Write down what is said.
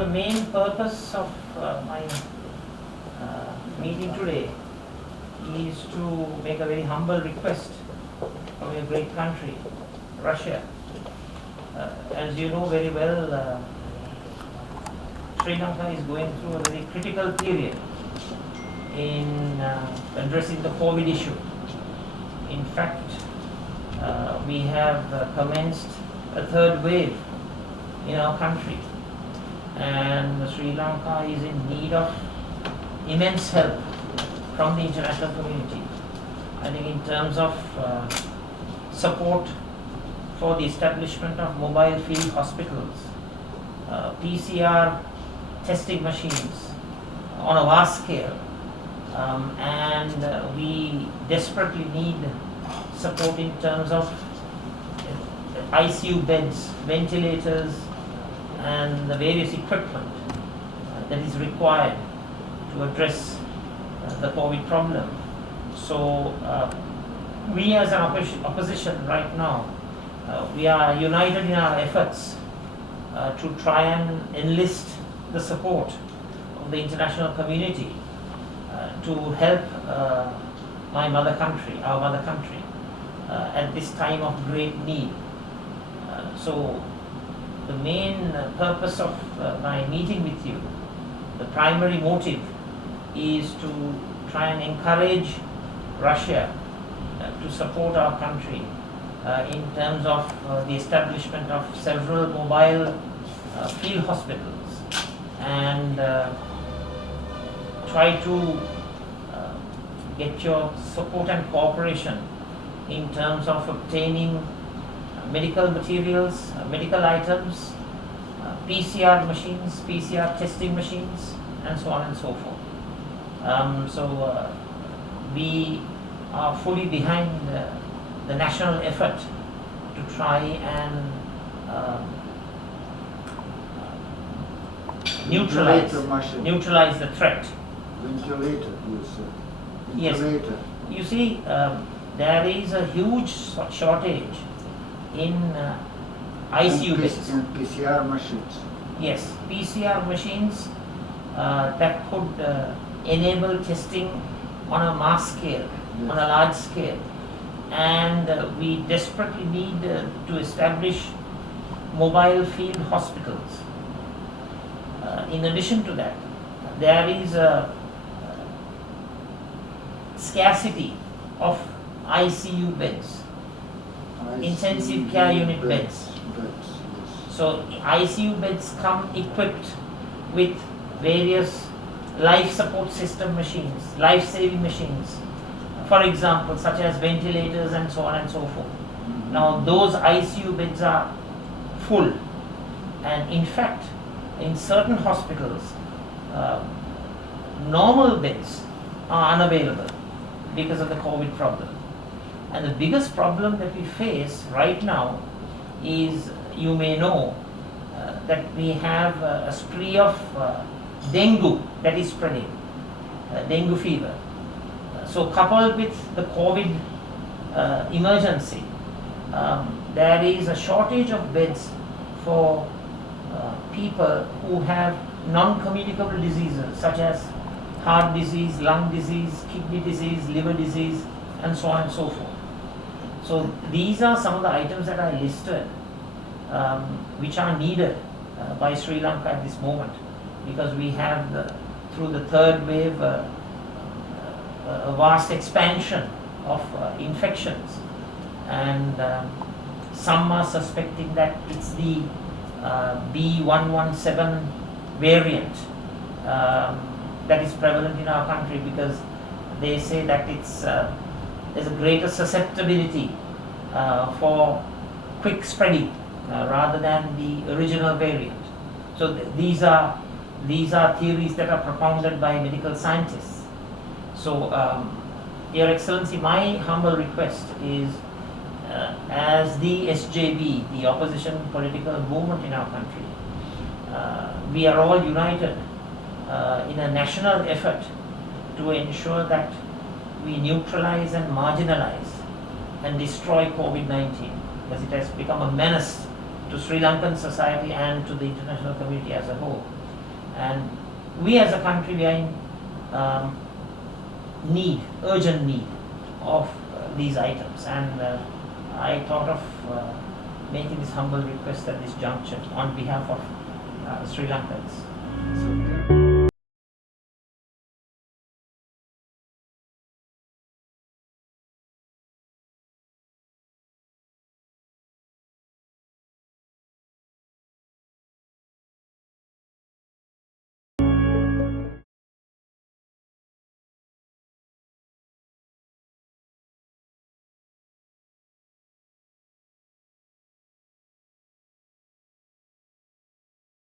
the main purpose of my meeting today is to make a very humble request from a great country, Russia. As you know very well, Sri Lanka is going through a very critical period in addressing the COVID issue. In fact, we have commenced a third wave in our country, and Sri Lanka is in need of immense help from the international community. I think in terms of support for the establishment of mobile field hospitals, PCR testing machines on a vast scale, and we desperately need support in terms of ICU beds, ventilators, and the various equipment that is required to address the COVID problem. So we as an opposition right now, we are united in our efforts to try and enlist the support of the international community to help my mother country, our mother country, at this time of great need. So the main purpose of my meeting with you, the primary motive, is to try and encourage Russia to support our country in terms of the establishment of several mobile field hospitals, and try to get your support and cooperation in terms of obtaining medical materials, medical items, PCR machines, PCR testing machines, and so on and so forth. So we are fully behind the national effort to try and neutralize the threat. Ventilator, you said. Yes. You see, there is a huge shortage in ICU beds. And PCR machines. Yes, PCR machines that could enable testing on a mass scale, Yes. on a large scale. And we desperately need to establish mobile field hospitals. In addition to that, there is a scarcity of ICU beds, intensive care unit beds. Yes. So ICU beds come equipped with various life support system machines, life-saving machines, for example, such as ventilators and so on and so forth. Mm-hmm. Now those ICU beds are full, and in fact, in certain hospitals, normal beds are unavailable because of the COVID problem. And the biggest problem that we face right now is, you may know, that we have a spree of dengue that is spreading, dengue fever. So coupled with the COVID emergency, there is a shortage of beds for people who have non-communicable diseases such as heart disease, lung disease, kidney disease, liver disease, and so on and so forth. So these are some of the items that I listed which are needed by Sri Lanka at this moment, because we have through the third wave a vast expansion of infections, and some are suspecting that it's the B117 variant that is prevalent in our country, because they say that there's a greater susceptibility for quick spreading rather than the original variant. So these are theories that are propounded by medical scientists. So, Your Excellency, my humble request is, as the SJB, the opposition political movement in our country, we are all united in a national effort to ensure that we neutralize and marginalize and destroy COVID-19, because it has become a menace to Sri Lankan society and to the international community as a whole. And we as a country, we are in urgent need of these items. And I thought of making this humble request at this juncture on behalf of Sri Lankans. So,